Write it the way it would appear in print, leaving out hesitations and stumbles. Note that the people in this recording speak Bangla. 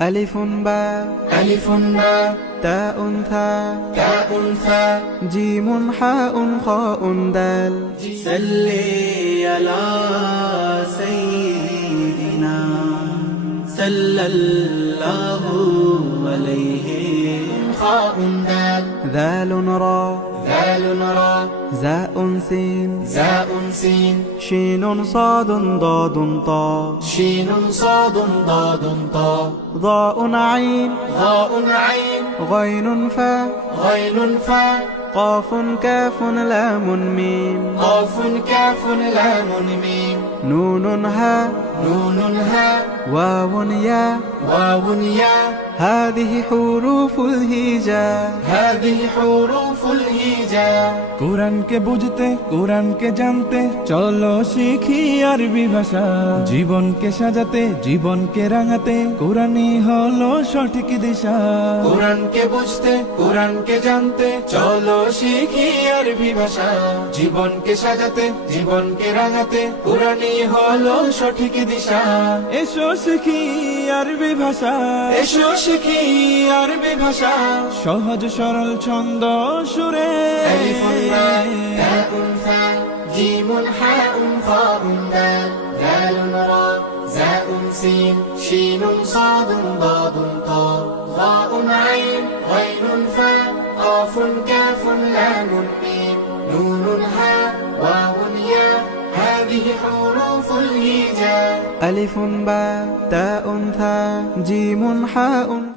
ألف باء ألف باء تاء ثاء تاء ثاء جيم حاء خاء دال صلي على سيدنا صلى الله عليه خاء دال ذال را ذال را زاء سين زاء سين شين صاد ضاد طا شين صاد ضاد طا ضاء عين ضاء عين غين فاء غين فاء قاف كاف لام ميم قاف كاف لام ميم نون هاء نون هاء واو يا واو يا هذه حروف الهجاء هذه حروف الهجاء কোরআনকে বুঝতে কোরআনকে জানতে চলো শিখি আরবি ভাষা জীবনকে সাজাতে জীবনকে রাঙাতে কোরআনই হলো সঠিক দিশা কোরআনকে বুঝতে কোরআনকে জানতে চলো শিখি আরবি ভাষা জীবনকে সাজাতে জীবনকে রাঙাতে কোরআনই হলো সঠিক দিশা এসো শিখি আরবি ভাষা এসো শিখি আরবি ভাষা সহজ সরল ছন্দ সুরে ألف باء تاء ثاء جيم حاء خاء دال ذال را زاء سين شين صاد ضاد طا ظاء عين غين فاء قاف كاف لام ميم نون هاء واو ياء هذه حروف الهجاء ألف باء تاء ثاء جيم حاء